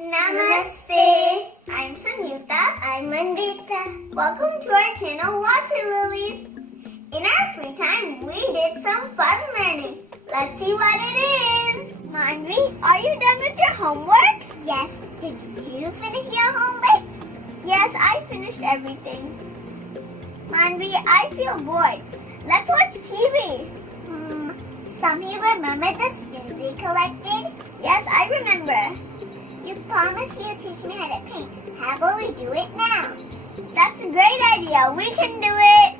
Namaste. I'm Samyuta. I'm Mandita. Welcome to our channel, Water Lilies. In our free time, we did some fun learning. Let's see what it is. Manvi, are you done with your homework? Yes. Did you finish your homework? Yes, I finished everything. Manvi, I feel bored. Let's watch TV. Some you remember the skins we collected? Yes, I remember. You promised you'd teach me how to paint. How about we do it now? That's a great idea. We can do it.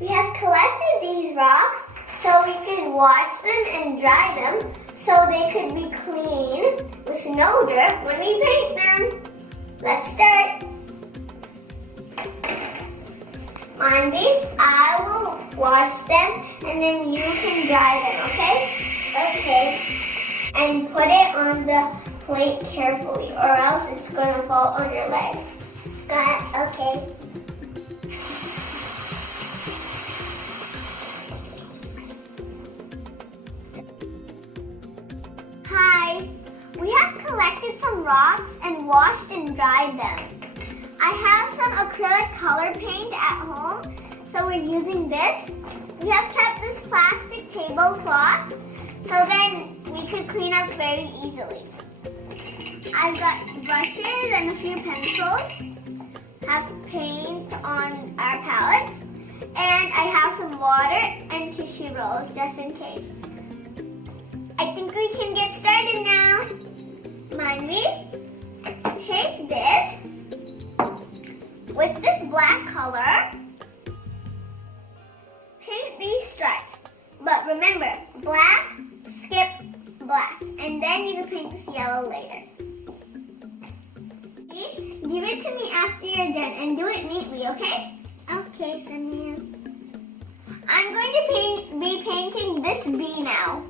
We have collected these rocks so we can wash them and dry them so they could be clean with no dirt when we paint them. Let's start. Manvi, I will wash them and then you can dry them, okay? Okay. And put it on the plate carefully or else it's going to fall on your leg. Got it? Okay. Hi. We have collected some rocks and washed and dried them. I have some acrylic color paint at home, so we're using this. We have kept this plastic tablecloth so then we could clean up very easily. I've got brushes and a few pencils, have paint on our palettes, and I have some water and tissue rolls just in case. I think we can get started now. Manvi, take this. With this black color, paint these stripes. But remember, black, skip black. And then you can paint this yellow later. Give it to me after you're done and do it neatly, okay? Okay, Samir. I'm going to be painting this bee now.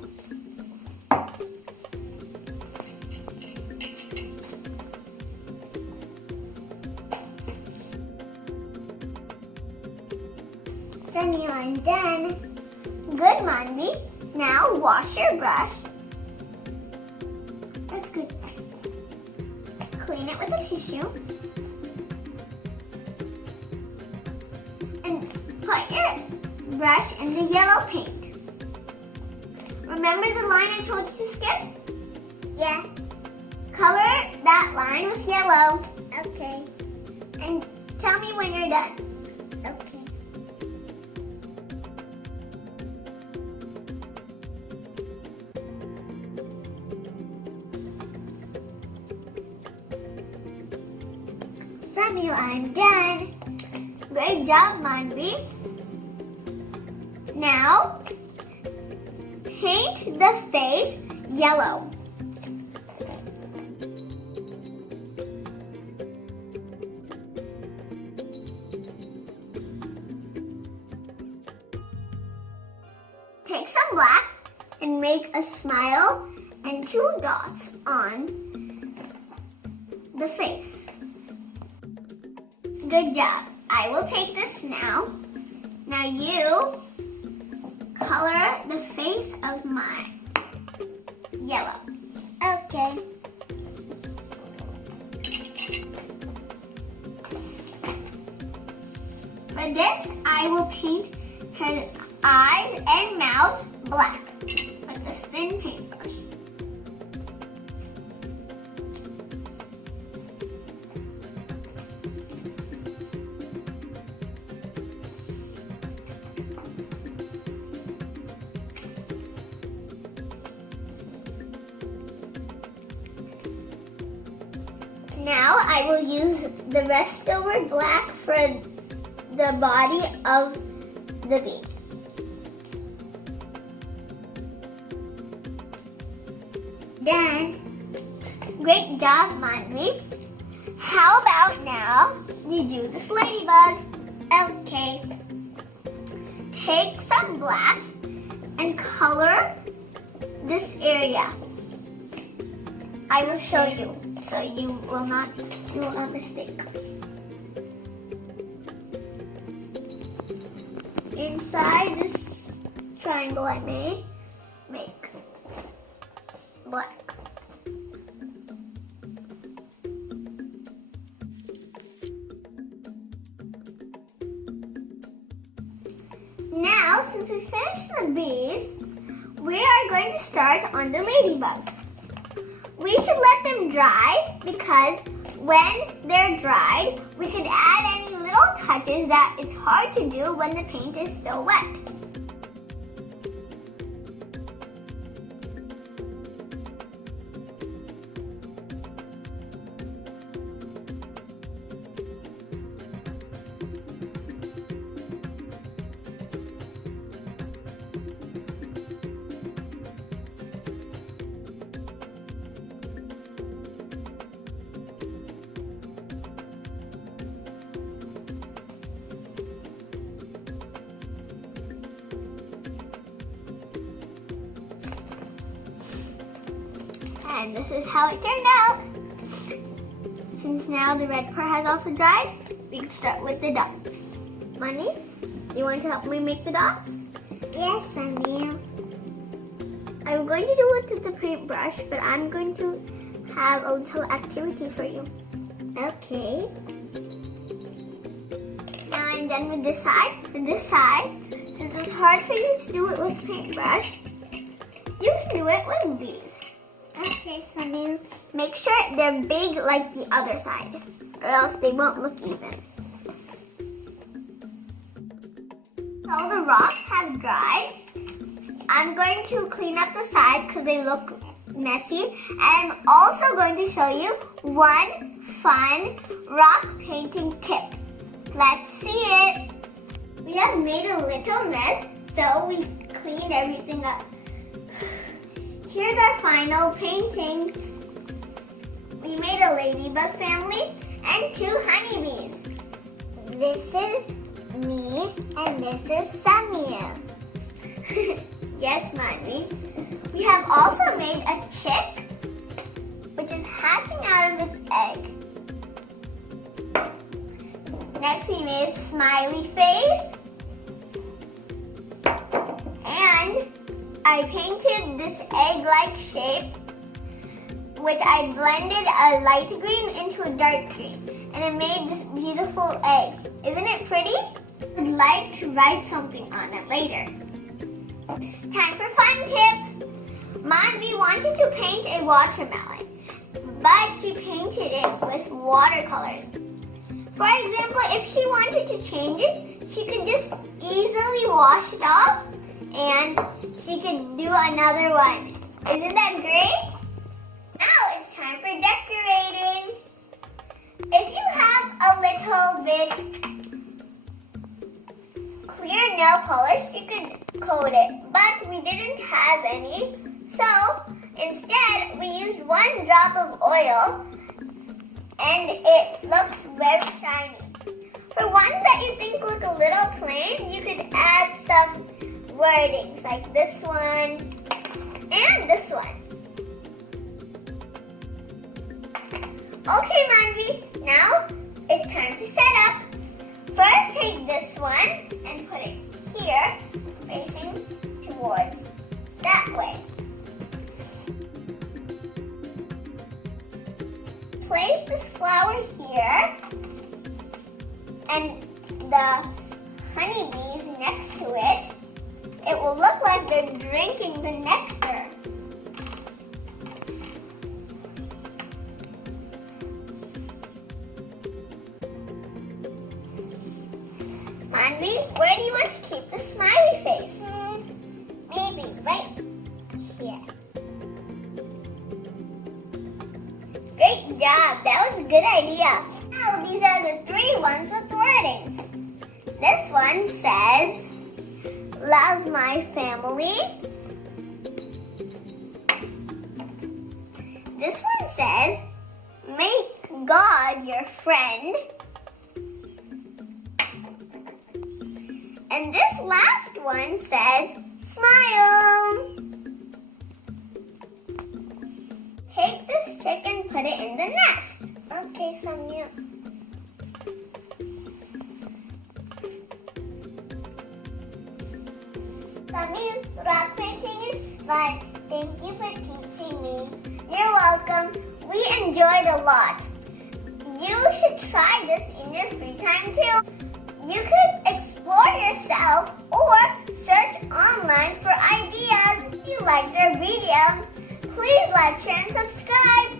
Samir, I'm done. Good, Manvi. Now wash your brush. That's good. Clean it with a tissue. And put your brush in the yellow paint. Remember the line I told you to skip? Yeah. Color that line with yellow. Okay. And tell me when you're done. Okay. Samuel, I'm done. Great job, Manvi. Now, paint the face yellow. Take some black and make a smile and 2 dots on the face. Good job. I will take this now. Now you color the face of my yellow. Okay. For this, I will paint her eyes and mouth black with this thin paintbrush. Now I will use the restover black for the body of the bee. Done. Great job, Manvi. How about now you do this ladybug? Okay. Take some black and color this area. I will show you so you will not do a mistake. Inside this triangle I made, make black. now, since we finished the bees, we are going to start on the ladybugs. We should let them dry because when they're dried, we could add any little touches that it's hard to do when the paint is still wet. And this is how it turned out. Since now the red part has also dried, we can start with the dots. Money, you want to help me make the dots? Yes, I do. I'm going to do it with the paintbrush, but I'm going to have a little activity for you. Okay. Now I'm done with this side. With this side, since it's hard for you to do it with paintbrush, you can do it with these. Okay, Sunny. Make sure they're big like the other side, or else they won't look even. All the rocks have dried. I'm going to clean up the sides because they look messy. And I'm also going to show you one fun rock painting tip. Let's see it. We have made a little mess, so we cleaned everything up. Here's our final painting. We made a ladybug family and 2 honeybees. This is me and this is Samir. Yes, Marvy. We have also made a chick, which is hatching out of its egg. Next we made a smiley face. And I painted this egg-like shape, which I blended a light green into a dark green, and it made this beautiful egg. Isn't it pretty? I'd like to write something on it later. Time for fun tip. Manvi wanted to paint a watermelon, but she painted it with watercolors. For example, if she wanted to change it, she could just easily wash it off and she could do another one. Isn't that great? Now it's time for decorating. If you have a little bit clear nail polish, you could coat it, but we didn't have any. So instead, we used 1 drop of oil and it looks very shiny. For ones that you think look a little plain, you could add some wordings like this one and this one. Okay, Manvi, now it's time to set up. First, take this one and put it here, facing towards that way. Place this flower here and the honeybees next to it. It will look like they're drinking the nectar. Manvi, where do you want to keep the smiley face? Maybe right here. Great job, that was a good idea. Now these are the 3 ones with wordings. This one says, love my family. This one says, make God your friend. And this last one says, smile. Take this chick and put it in the nest. Okay, Sonia. Sonia, rock painting is fun. Thank you for teaching me. You're welcome. We enjoyed a lot. You should try this in your free time too. You could explore yourself or search liked our video, please like, share, and subscribe.